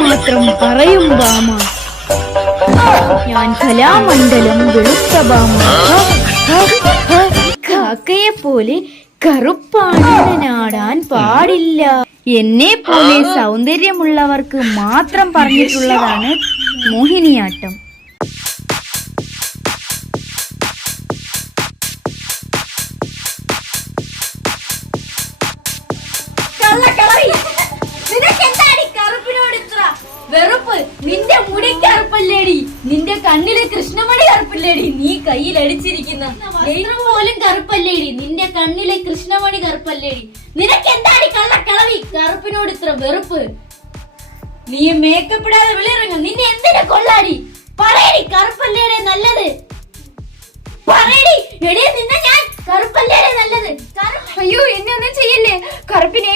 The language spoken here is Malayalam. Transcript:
മാത്രം പറയും ബാമ, ഞാൻ കലാമണ്ഡലം വെളുത്തബാമ. കാക്കയെ പോലെ കറുപ്പാണെന്നാടാൻ പാടില്ല. എന്നെ പോലെ സൗന്ദര്യമുള്ളവർക്ക് മാത്രം പറഞ്ഞിട്ടുള്ളതാണ് മോഹിനിയാട്ടം. വെറുപ്പ്. നിന്റെ മുടി കറുപ്പല്ലേടി, നിന്റെ കണ്ണിലെ കൃഷ്ണമണി കറുപ്പല്ലേടി, നീ കയ്യിൽ അടിച്ചിരിക്കുന്ന പോലും കറുപ്പല്ലേടി, നിന്റെ കണ്ണിലെ കൃഷ്ണമണി കറുപ്പല്ലേടി. നിനക്ക് എന്താടി കള്ളക്കളവി കറുപ്പിനോട് ഇത്ര വെറുപ്പ്? നീ മേക്കപ്പ് ഇടാതെ വെളിയിറങ്ങ. നിന്നെ എന്തിനെ കൊള്ളാടി? പറയടി, കറുപ്പല്ലേടെ നല്ലത് പറയടി. എടിയെ നിന്നെ ഞാൻ കറുപ്പല്ലേടെ നല്ലത്. അയ്യോ, എന്നെ ഒന്നും ചെയ്യല്ലേ. കറുപ്പിനെ